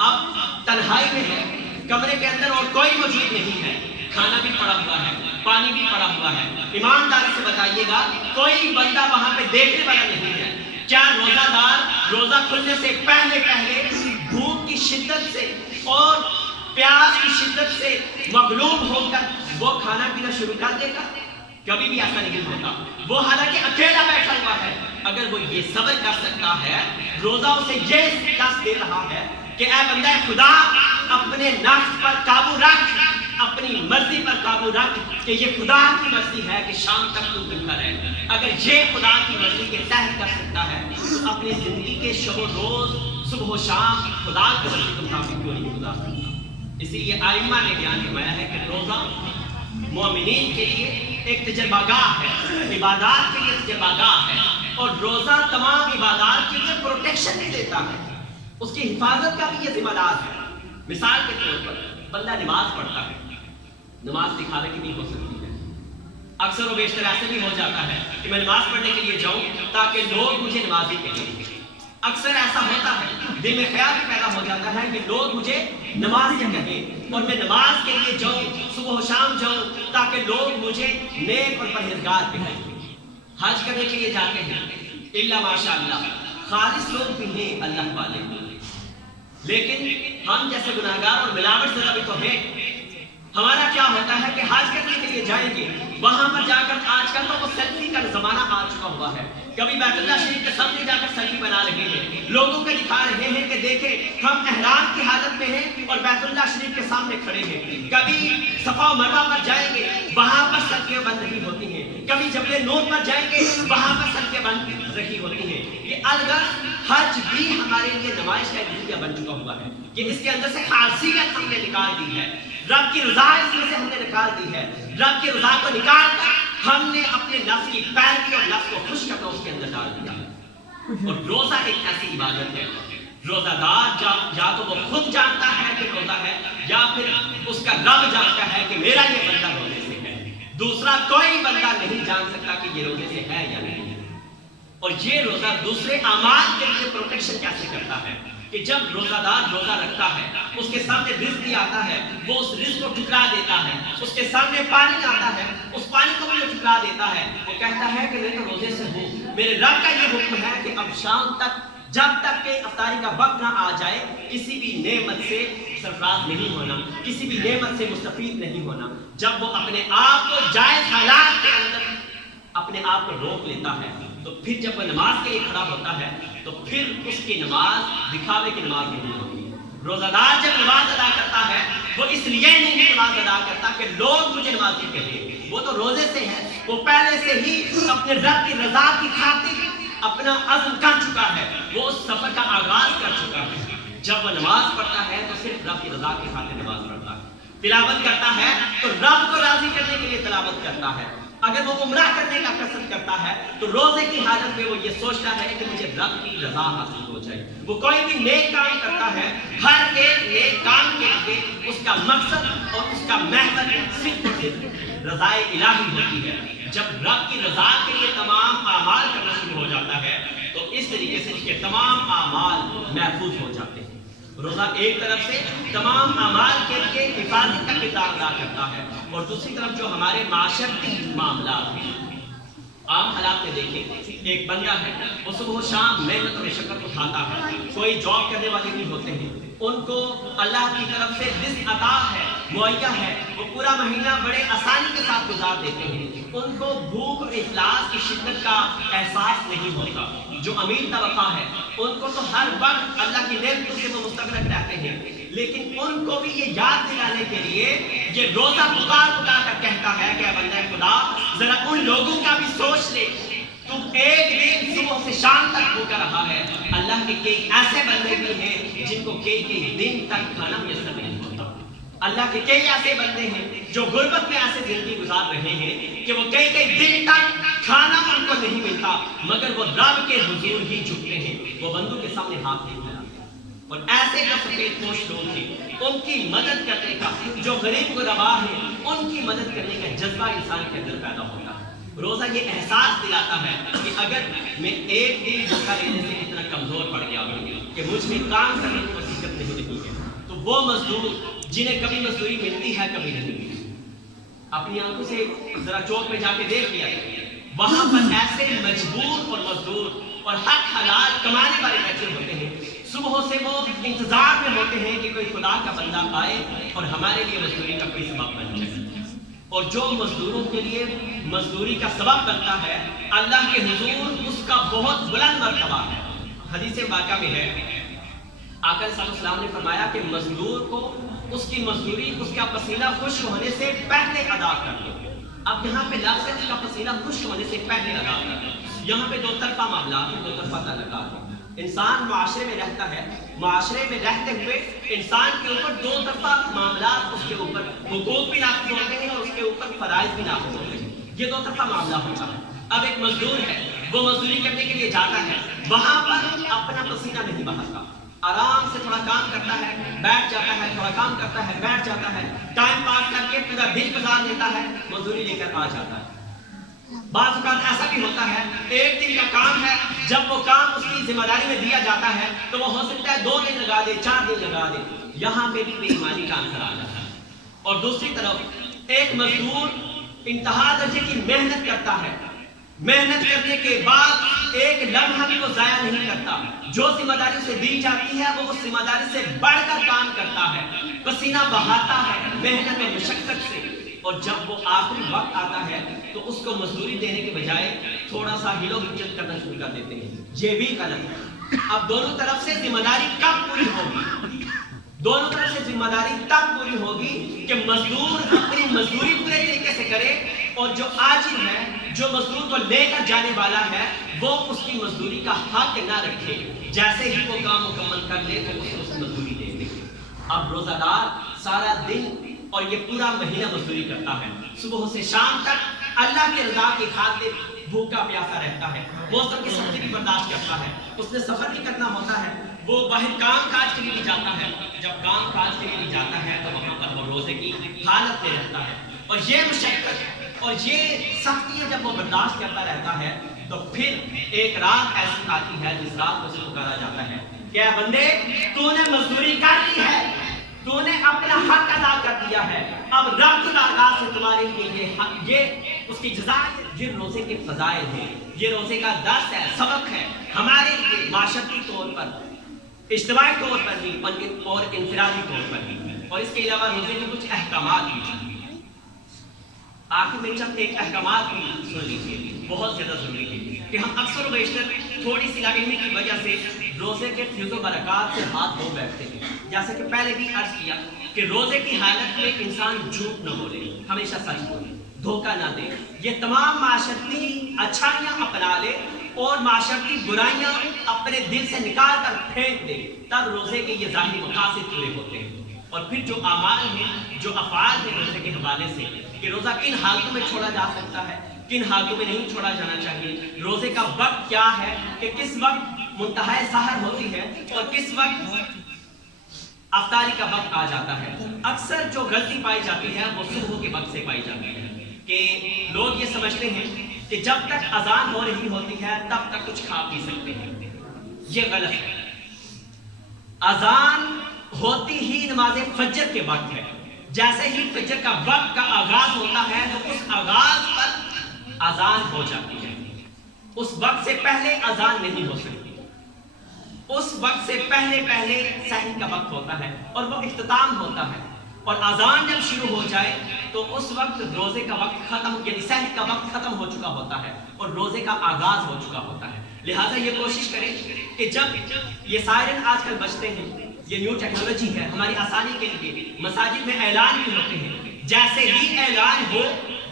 اب تنہائی میں ہے، کمرے کے اندر اور کوئی موجود نہیں ہے، کھانا بھی پڑا ہوا ہے، پانی بھی پڑا ہوا ہے، ایمانداری سے بتائیے گا کوئی بندہ وہاں پہ دیکھنے والا نہیں ہے، کیا روزہ دار روزہ کھلنے سے پہلے بھوک کی شدت سے اور پیاس کی شدت سے مغلوب ہو کر وہ کھانا پینا شروع کر دے گا؟ کبھی بھی ایسا نہیں ہوتا۔ وہ حالانکہ اکیلا بیٹھا ہوا ہے، اگر وہ یہ صبر کر سکتا ہے، روزہ اسے یہ دس دے رہا ہے کہ اے بندہ خدا اپنے نفس پر قابو رکھ، اپنی مرضی پر قابو رکھ، کہ یہ خدا کی مرضی ہے کہ شام تک تو بھوکا رہے۔ اگر یہ خدا کی مرضی کے تحت کر سکتا ہے تو اپنی زندگی کے شب و روز صبح و شام خدا کی مرضی کے مطابق کیوں نہیں گزار سکتا؟ اسی لیے ائمہ نے بیان فرمایا ہے کہ روزہ مومنین کے لیے ایک تجربہ گاہ ہے، عبادات کے لیے تجربہ گاہ ہے، اور روزہ تمام عبادات کے لیے پروٹیکشن بھی دیتا ہے، اس کی حفاظت کا بھی یہ ذمہ دار ہے۔ مثال کے طور پر بندہ نماز پڑھتا ہے، نماز دکھاوے کی بھی ہو سکتی ہے، اکثر و بیشتر ایسے بھی ہو جاتا ہے کہ میں نماز پڑھنے کے لیے جاؤں تاکہ لوگ مجھے نمازی کہیں، اکثر ایسا ہوتا ہے، دل میں خیال بھی پیدا ہو جاتا ہے کہ لوگ مجھے نمازی کہیں اور میں نماز کے لیے جاؤں، صبح و شام جاؤں تاکہ لوگ مجھے نیک اور پرہیزگار کہیں۔ حج کرنے کے لیے جاتے ہیں، الا ماشاء اللہ خالص لوگ بھی ہیں اللہ والے، لیکن ہم جیسے گناہگار اور ملاوٹ زدہ بھی تو ہیں۔ ہمارا کیا ہوتا ہے کہ حج کرنے کے لیے جائیں گے، وہاں پر جا کر آج کل تو وہ سیلفی کا زمانہ آ چکا ہوا ہے، کبھی بیت اللہ شریف کے سامنے جا کر سیلفی بنا رہے ہیں، لوگوں کو دکھا رہے ہیں کہ دیکھیں ہم احرام کی حالت میں ہیں اور بیت اللہ شریف کے سامنے کھڑے ہیں۔ کبھی صفا و مروہ پر جائیں گے، وہاں پر سڑکیں بند رہی ہوتی ہیں، کبھی جبل نور پر جائیں گے، وہاں پر سڑکیں بند رہی ہوتی ہیں۔ یہ الغرض حج بھی ہمارے لیے نمائش کا ذریعہ بن چکا ہوا ہے کہ اس کے اندر سے خاصیت ہم نے نکال دی ہے، رب کی رضا اس میں سے ہم نے نکال دی ہے، رب کی رضا کو نکال کر ہم نے اپنے نفس کی پیروی اور نفس کو خوش کرنا اس کے اندر ڈال دیا ہے۔ اور روزہ ایک ایسی عبادت ہے، روزہ دار یا تو وہ خود جانتا ہے کہ روزہ ہے، یا پھر اس کا رب جانتا ہے کہ میرا یہ بندہ روزے سے ہے، دوسرا کوئی بندہ نہیں جان سکتا کہ یہ روزے سے ہے یا نہیں۔ اور یہ روزہ دوسرے اعمال کے لیے پروٹیکشن کیسے کرتا ہے کہ جب روزہ دار روزہ رکھتا ہے، اس کے سامنے رزق بھی آتا ہے، وہ اس رزق کو ٹھکرا دیتا ہے، اس کے سامنے پانی آتا ہے، اس پانی کو بھی ٹھکرا دیتا ہے، وہ کہتا ہے کہ میں تو روزے سے ہوں، میرے رب کا یہ حکم ہے کہ اب شام تک جب تک کہ افطاری کا وقت نہ آ جائے کسی بھی نعمت سے سرفراز نہیں ہونا، کسی بھی نعمت سے مستفید نہیں ہونا۔ جب وہ اپنے آپ کو جائز حالات کے اندر اپنے آپ کو روک لیتا ہے تو پھر جب وہ نماز کے لیے کھڑا ہوتا ہے تو پھر اس کی نماز دکھاوے کی نماز نہیں ہوتی۔ روزہ دار جب نماز ادا کرتا ہے وہ اس لیے نہیں نماز ادا کرتا کہ لوگ مجھے نمازی کہیں، وہ تو روزے سے ہے، وہ پہلے سے ہی اپنے رب کی رضا کی خاطر اپنا عزم کر چکا ہے، وہ اس سفر کا آغاز کر چکا ہے۔ جب وہ نماز پڑھتا ہے تو صرف رب کی رضا کی خاطر نماز پڑھتا ہے، تلاوت کرتا ہے تو رب کو راضی کرنے کے لیے تلاوت کرتا ہے۔ اگر وہ عمرہ کرنے کا قصد کرتا ہے تو روزے کی حالت میں وہ یہ سوچتا ہے کہ مجھے رب کی رضا حاصل ہو جائے۔ وہ کوئی بھی نیک کام کرتا ہے، ہر ایک نیک کام کے لیے اس کا مقصد اور اس کا محور صرف اور صرف رضا الہی ہوتی ہے۔ جب رب کی رضا کے لیے تمام اعمال کرنا شروع ہو جاتا ہے تو اس طریقے سے اس کے تمام اعمال محفوظ ہو جاتے ہیں۔ روزہ ایک طرف سے تمام اعمال کے لیے حفاظت کا کردار ادا کرتا ہے، اور دوسری طرف جو ہمارے معاشرتی معاملات ہیں، عام حالات میں دیکھیں ایک بندہ ہے، وہ صبح و شام محنت اور مشقت اٹھاتا ہے، کوئی جاب کرنے والے بھی ہوتے ہیں، ان کو اللہ کی طرف سے رزق عطا ہے، مہیا ہے، وہ پورا مہینہ بڑے آسانی کے ساتھ گزار دیتے ہیں، ان کو بھوک اور افلاس کی شدت کا احساس نہیں ہوتا۔ جو امیر طبقہ ہے ان کو تو ہر وقت اللہ کی نعمتوں سے وہ مستغرق رہتے ہیں، لیکن ان کو بھی یہ یاد دلانے کے لیے یہ روزہ پکار کر کہتا ہے کہ اے بندہ خدا ذرا ان لوگوں کا بھی سوچ لے، تم ایک دن صبح سے شام تک بھوکا رہا ہے۔ اللہ کے کئی ایسے بندے بھی ہیں جن کو کئی دن تک کھانا میسر نہیں ہوتا۔ اللہ کے کئی ایسے بندے ہیں جو غربت میں ایسے زندگی گزار رہے ہیں کہ وہ کئی دن تک کھانا ان کو نہیں ملتا، مگر وہ رب کے حضور ہی جھکتے ہیں، وہ بندوں کے سامنے ہاتھ نہیں پھیلاتے۔ اور ایسے جو سفید پوش لوگ ہیں ان کی مدد کرنے کا، جو غریب کو روا ہے ان کی مدد کرنے کا جذبہ انسان کے اندر پیدا ہوتا ہے۔ روزہ یہ احساس دلاتا ہے کہ اگر میں ایک دن بھوکا رہنے سے اتنا کمزور پڑ گیا ہوں کہ مجھ میں کام کرنے کی حقیقت نہیں ہے. تو وہ مزدور جنہیں کبھی مزدوری ملتی ہے کبھی نہیں ملتی، اپنی آنکھوں سے ذرا چوک پہ جا کے دیکھ لیا، وہاں پر ایسے مجبور اور مزدور اور حق حلال کمانے والے بیٹھے ہوتے ہیں، صبح سے وہ انتظار میں ہوتے ہیں کہ کوئی خدا کا بندہ آئے اور ہمارے لیے مزدوری کا کوئی سبب بن جائے. اور جو مزدوروں کے لیے مزدوری کا سبب بنتا ہے اللہ کے حضور اس کا بہت بلند مرتبہ ہے. حدیث پاکہ میں ہے آقا صلی اللہ علیہ وسلم نے فرمایا کہ مزدور کو اس کی مزدوری اس کا پسینہ خشک ہونے سے پہلے ادا کر دو. اب یہاں پہ لفظ ہے اس کا پسینہ خشک ہونے سے پہلے ادا کر دو. یہاں پہ دو طرفہ معاملات ہیں، دو طرفہ تعلقات ہیں. انسان معاشرے میں رہتا ہے، معاشرے میں رہتے ہوئے انسان کے اوپر دو طرفہ معاملات، اس کے اوپر حقوق بھی نافذ ہوتے ہیں اور اس کے اوپر فرائض بھی نافذ ہوتے ہیں. یہ دو طرفہ معاملہ ہوتا ہے. اب ایک مزدور ہے، وہ مزدوری کرنے کے لیے جاتا ہے، وہاں پر اپنا پسینہ نہیں بہاتا، آرام سے تھوڑا کام کرتا ہے، بیٹھ جاتا ہے، تھوڑا کام کرتا ہے، بیٹھ جاتا ہے، ٹائم پاس کر کے پورا دن گزار لیتا ہے، مزدوری لے کر آ جاتا ہے. بعض اوقات ایسا بھی ہوتا ہے ایک دن کا کام ہے، جب وہ کام اس کی ذمہ داری میں دیا جاتا ہے تو وہ ہو سکتا ہے 2 دن لگا دے، 4 دن لگا دے. یہاں پہ بھی بے ایمانی کا عنصر آ جاتا ہے. اور دوسری طرف ایک مزدور انتہا درجے کی محنت کرتا ہے، محنت کرنے کے بعد ایک لمحہ بھی وہ ضائع نہیں کرتا، جو ذمہ داری اسے دی جاتی ہے وہ اس ذمہ داری سے بڑھ کر کام کرتا ہے، پسینہ بہاتا ہے محنت اور مشقت سے. اور جب وہ آخری وقت آتا ہے تو اس کو مزدوری دینے کے بجائے تھوڑا سا ہلو ہچت کرنا شروع کر دیتے ہیں. یہ بھی غلط ہے. اب دونوں طرف سے ذمہ داری کب پوری ہوگی؟ دونوں طرف سے ذمہ داری تب پوری ہوگی کہ مزدور اپنی مزدوری پورے طریقے سے کرے اور جو عاجز ہے، جو مزدور کو لے کر جانے والا ہے، وہ اس کی مزدوری کا حق نہ رکھے. جیسے ہی وہ کام مکمل کر لے تو اس کو مزدوری دے دے. اب روزہ دار سارا دن اور یہ پورا مہینہ مزدوری کرتا ہے، صبح سے شام تک اللہ کی رضا کی خاطر بھوکا پیاسا رہتا ہے، موسم کی سختی بھی برداشت کرتا ہے، اس نے سفر بھی کرنا ہوتا ہے، وہ باہر کام کاج کے لیے بھی جاتا ہے. جب کام کاج کے لیے بھی جاتا ہے تو وہاں پر وہ روزے کی حالت میں رہتا ہے. اور یہ مشقت اور یہ سختیاں جب وہ برداشت کرتا رہتا ہے تو پھر ایک رات ایسی آتی ہے جس رات کو اسے پکارا جاتا ہے کہ اے بندے تو نے مزدوری کر لی ہے، تو نے اپنا حق ادا کر دیا ہے، اب رب کی بارگاہ سے تمہارے لیے یہ حق، یہ اس کی جزا ہے. یہ روزے کے فضائل ہیں، یہ روزے کا درس ہے، سبق ہے ہمارے لیے معاشرتی طور پر، اجتماعی طور پر بھی اور انفرادی طور پر بھی. اور اس کے علاوہ روزے کے کچھ احکامات بھی ہیں. آخر میں چند ایک احکامات بھی سن لیجیے، بہت زیادہ ضروری ہے کہ ہم اکثر و بیشتر تھوڑی سی لاعلمی کی وجہ سے روزے کے فیض و برکات سے ہاتھ دھو بیٹھتے ہیں. جیسا کہ پہلے بھی عرض کیا کہ روزے کی حالت میں انسان جھوٹ نہ بولے، ہمیشہ سچ بولے، دھوکہ نہ دے، یہ تمام معاشرتی اچھائیاں اپنا لے اور معاشرتی برائیاں اپنے دل سے نکال کر پھینک دے، تب روزے کے یہ ظاہری مقاصد پورے ہوتے ہیں. اور پھر جو اعمال ہیں، جو افعال ہیں روزے کے حوالے سے کہ روزہ کن حالتوں میں چھوڑا جا سکتا ہے، کن حالتوں میں نہیں چھوڑا جانا چاہیے، روزے کا وقت کیا ہے کہ کس وقت منتہائے سحر ہوتی ہے اور کس وقت افطاری کا وقت آ جاتا ہے. اکثر جو غلطی پائی جاتی ہے وہ صبح کے وقت سے پائی جاتی ہے کہ لوگ یہ سمجھتے ہیں کہ جب تک اذان ہو رہی ہوتی ہے تب تک کچھ کھا پی سکتے ہیں. یہ غلط ہے. اذان ہوتی ہی نماز فجر کے وقت ہے. جیسے ہی فجر کا وقت کا آغاز ہوتا ہے تو اس آغاز پر اذان ہو جاتی ہے. اس وقت سے پہلے اذان نہیں ہو سکتی. اس وقت سے پہلے سحر کا وقت ہوتا ہے اور وہ اختتام ہوتا ہے. اور اذان جب شروع ہو جائے تو اس وقت روزے کا وقت ختم، یعنی سحر کا وقت ختم ہو چکا ہوتا ہے اور روزے کا آغاز ہو چکا ہوتا ہے. لہٰذا یہ کوشش کریں کہ جب یہ سائرن آج کل بجتے ہیں، یہ نیو ٹیکنالوجی ہے ہماری آسانی کے لیے، مساجد میں اعلان بھی ہوتے ہیں، جیسے ہی اعلان ہو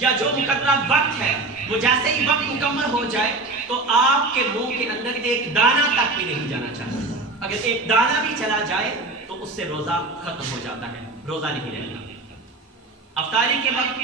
یا جو مقررہ وقت ہے وہ جیسے ہی وقت مکمل ہو جائے تو آپ کے منہ کے اندر ایک دانہ تک بھی نہیں جانا چاہیے. اگر ایک دانہ بھی چلا جائے تو اس سے روزہ ختم ہو جاتا ہے، روزہ نہیں رہتا. افطاری کے وقت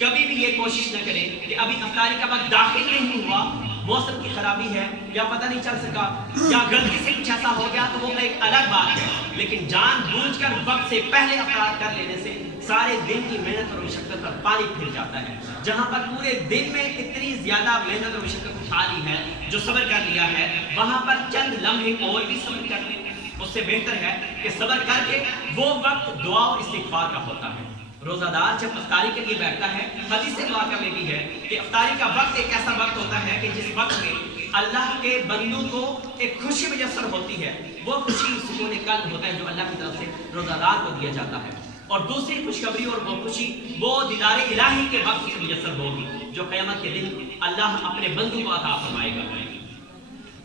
کبھی بھی یہ کوشش نہ کریں کہ ابھی افطاری کا وقت داخل نہیں ہوا، موسم کی خرابی ہے یا پتہ نہیں چل سکا یا غلطی سے کچھ ایسا ہو گیا تو وہ ایک الگ بات ہے، لیکن جان بوجھ کر وقت سے پہلے افطار کر لینے سے سارے دن کی محنت اور مشقت پر پانی پھر جاتا ہے. جہاں پر پورے دن میں اتنی زیادہ محنت اور مشقت اٹھا لی ہے، جو صبر کر لیا ہے، وہاں پر چند لمحے اور بھی صبر کر لیں اس سے بہتر ہے کہ صبر کر کے وہ وقت دعا اور استغفار کا ہوتا ہے۔ روزہ دار جب افطاری کے لیے بیٹھتا ہے، حدیث پاک میں بھی ہے کہ افطاری کا وقت ایک ایسا وقت ہوتا ہے کہ جس وقت میں اللہ کے بندوں کو ایک خوشی میسر ہوتی ہے، وہ خوشی سکون قلب ہوتا ہے جو اللہ کی طرف سے روزہ دار کو دیا جاتا ہے۔ اور دوسری خوشخبری اور وہ خوشی وہ دیدار الہی کے وقت سے میسر ہوگی جو قیامت کے دن اللہ اپنے بندوں کو عطا فرمائے گا۔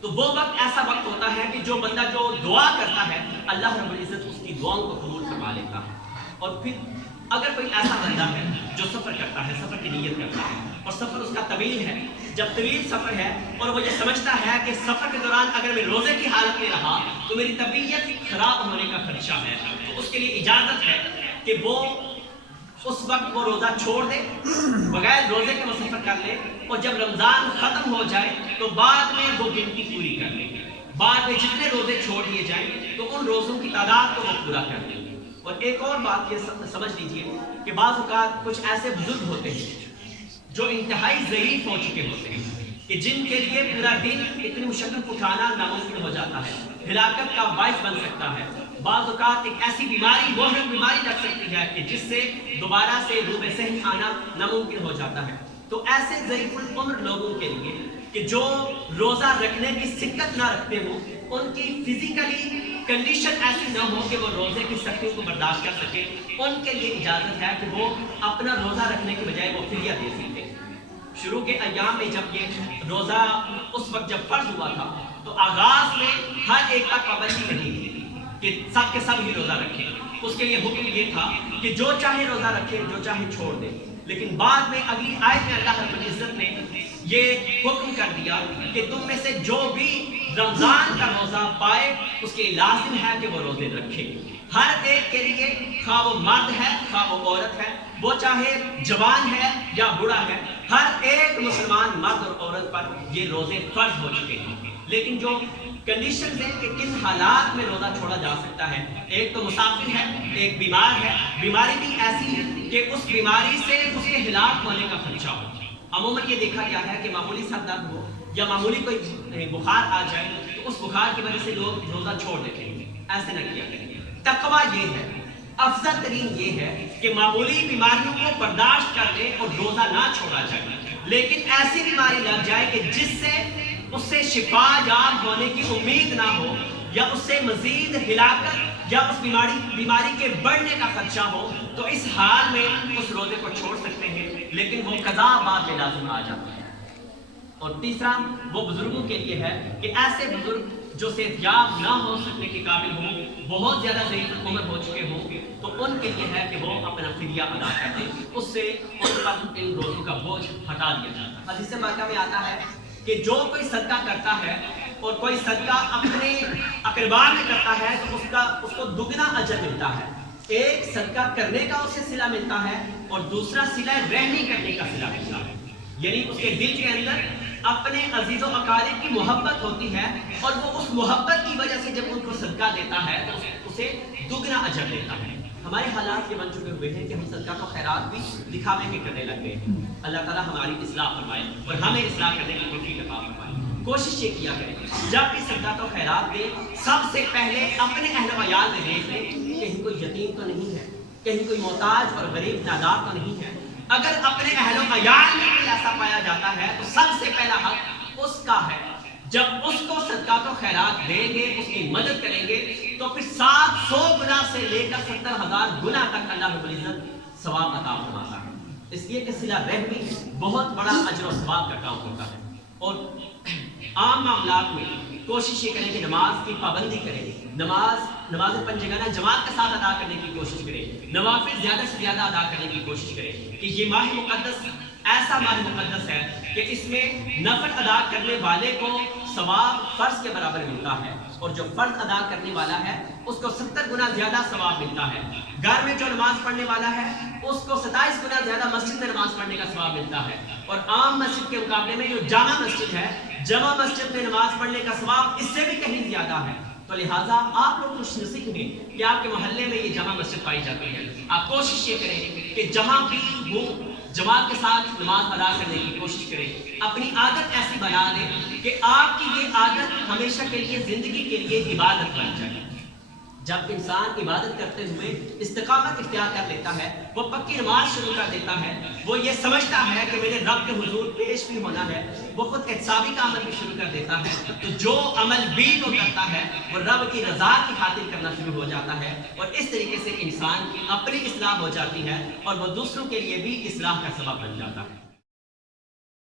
تو وہ وقت ایسا وقت ہوتا ہے کہ جو بندہ جو دعا کرتا ہے اللہ رب العزت اس کی دعاؤں کو قبول فرما لیتا ہے۔ اور پھر اگر کوئی ایسا بندہ ہے جو سفر کرتا ہے، سفر کی نیت کرتا ہے اور سفر اس کا طویل ہے، جب طویل سفر ہے اور وہ یہ سمجھتا ہے کہ سفر کے دوران اگر میں روزے کی حالت میں رہا تو میری طبیعت خراب ہونے کا خدشہ ہے، تو اس کے لیے اجازت ہے کہ وہ اس وقت وہ روزہ چھوڑ دے، بغیر روزے کے وہ سفر کر لے، اور جب رمضان ختم ہو جائے تو بعد میں وہ گنتی پوری کر لے، بعد میں جتنے روزے چھوڑ دیے جائیں تو ان روزوں کی تعداد کو وہ پورا کر لے۔ اور ایک اور بات یہ سمجھ لیجئے کہ بعض اوقات کچھ ایسے بزرگ ہوتے ہیں جو انتہائی ضعیف ہو چکے ہوتے ہیں کہ جن کے لیے پورا دن اتنی مشقت اٹھانا ناممکن ہو جاتا ہے، ہلاکت کا باعث بن سکتا ہے۔ بعض اوقات ایک ایسی بیماری محرم بیماری لگ سکتی ہے کہ جس سے دوبارہ سے روح صحیح آنا ناممکن ہو جاتا ہے۔ تو ایسے ضعیف العمر لوگوں کے لیے کہ جو روزہ رکھنے کی سکت نہ رکھتے ہوں، ان کی فزیکلی کنڈیشن ایسی نہ ہو کہ وہ روزے کی سختیوں کو برداشت کر سکے، ان کے لیے اجازت ہے کہ وہ اپنا روزہ رکھنے کے بجائے وہ فدیہ دے سکتے ہیں۔ شروع کے ایام میں جب یہ روزہ اس وقت جب فرض ہوا تھا تو آغاز میں ہر ایک کا پابندی نہیں تھی کہ سب کے سب ہی روزہ رکھیں، اس کے لیے حکم یہ تھا کہ جو چاہے روزہ رکھے، جو چاہے چھوڑ دے۔ لیکن بعد میں اگلی آیت میں اللہ رب العزت نے یہ حکم کر دیا کہ تم میں سے جو بھی رمضان کا روزہ پائے اس کے لازم ہے کہ وہ روزے رکھے۔ ہر ایک کے لیے، خواہ وہ مرد ہے خواہ وہ عورت ہے، وہ چاہے جوان ہے یا بوڑھا ہے، ہر ایک مسلمان مرد اور عورت پر یہ روزے فرض ہو چکے ہیں۔ لیکن جو کنڈیشنز ہیں کہ کن حالات میں روزہ چھوڑا جا سکتا ہے، ایک تو مسافر ہے، ایک بیمار ہے، بیماری بھی ایسی ہے کہ اس بیماری سے اس کے ہلاک ہونے کا خدشہ ہو۔ عموماً یہ دیکھا گیا ہے کہ معمولی سر درد ہو یا معمولی کوئی بخار آ جائے تو اس بخار کی وجہ سے لوگ روزہ چھوڑ دیتے ہیں، ایسے نہ کیا کریں۔ تقویٰ یہ ہے، افضل ترین یہ ہے کہ معمولی بیماریوں کو برداشت کر لے اور روزہ نہ چھوڑا جائے، لیکن ایسی بیماری لگ جائے کہ جس سے اس سے شفا یاب ہونے کی امید نہ ہو یا اس سے مزید ہلاکت یا اس بیماری کے بڑھنے کا خدشہ ہو، تو اس حال میں اس روزے کو چھوڑ سکتے ہیں، لیکن وہ قضا بعد میں لازم آ جاتا ہے۔ اور تیسرا وہ بزرگوں کے لیے ہے کہ ایسے بزرگ جو صحت یاب نہ ہو سکنے کے قابل ہوں، بہت زیادہ ضعیف عمر ہو چکے ہوں، تو ان کے لیے ہے کہ وہ اپنا فدیہ ادا کر دیں، اس سے ان پر ان روزوں کا بوجھ ہٹا دیا جاتا ہے۔ حدیث پاک میں آتا ہے کہ جو کوئی صدقہ کرتا ہے اور کوئی صدقہ اپنے اقربا میں کرتا ہے تو اس کو دگنا اجر ملتا ہے۔ ایک صدقہ کرنے کا اسے صلہ ملتا ہے اور دوسرا صلہ رحمی کرنے کا صلہ ملتا ہے، یعنی اس کے دل کے اندر اپنے عزیز و اقارب کی محبت ہوتی ہے اور وہ اس محبت کی وجہ سے جب ان کو صدقہ دیتا ہے تو اسے دگنا اجر دیتا ہے۔ ہمارے حالات یہ بن چکے ہوئے ہیں کہ ہم صدقہ و خیرات بھی دکھاوے کے کرنے لگ گئے ہیں۔ اللہ تعالیٰ ہماری اصلاح فرمائے اور ہمیں اصلاح کرنے کی توفیق عطا فرمائے۔ کوشش یہ کیا کریں جب بھی صدقہ و خیرات دیں، سب سے پہلے اپنے اہل و عیال میں دیکھ لیں کہیں کوئی یتیم تو نہیں ہے، کہیں کوئی محتاج اور غریب نادار تو نہیں ہے۔ اگر اپنے اہل و عیال میں کوئی ایسا پایا جاتا ہے تو سب سے پہلا حق اس کا ہے۔ جب اس کو صدقات و خیرات دیں گے، اس کی مدد کریں گے تو پھر 700 گنا سے لے کر 70,000 گنا تک اللہ رب العزت ثواب عطا فرماتا ہے۔ اس لیے کہ صلہ رحمی بہت بڑا اجر و ثواب کا کام ہوتا ہے۔ اور عام معاملات میں کوشش یہ کریں کہ نماز کی پابندی کریں، نماز پنجگانہ جماعت کے ساتھ ادا کرنے کی کوشش کریں، نوافل زیادہ سے زیادہ ادا کرنے کی کوشش کریں کہ یہ ماہ مقدس ایسا ماہ مقدس ہے کہ اس میں نفل ادا کرنے والے کو ثواب فرض کے برابر ملتا ہے، اور جو فرض ادا کرنے والا ہے اس کو 70 گنا زیادہ ثواب ملتا ہے۔ گھر میں جو نماز پڑھنے والا ہے اس کو 27 گنا زیادہ مسجد میں نماز پڑھنے کا ثواب ملتا ہے، اور عام مسجد کے مقابلے میں جو جامع مسجد ہے، جامع مسجد میں نماز پڑھنے کا ثواب اس سے بھی کہیں زیادہ ہے۔ تو لہٰذا آپ لوگ خوش نصیب ہیں کہ آپ کے محلے میں یہ جامع مسجد پائی جاتی ہے۔ آپ کوشش یہ کریں کہ جہاں بھی وہ جماعت کے ساتھ نماز ادا کرنے کی کوشش کریں، اپنی عادت ایسی بنا لیں کہ آپ کی یہ عادت ہمیشہ کے لیے زندگی کے لیے عبادت بن جائے۔ جب انسان عبادت کرتے ہوئے استقامت اختیار کر لیتا ہے، وہ پکی نماز شروع کر دیتا ہے، وہ یہ سمجھتا ہے کہ میرے رب کے حضور پیش بھی ہونا ہے، وہ خود احتسابی کا عمل بھی شروع کر دیتا ہے، تو جو عمل بھی وہ کرتا ہے وہ رب کی رضا کی خاطر کرنا شروع ہو جاتا ہے، اور اس طریقے سے انسان کی اپنی اصلاح ہو جاتی ہے اور وہ دوسروں کے لیے بھی اصلاح کا سبب بن جاتا ہے۔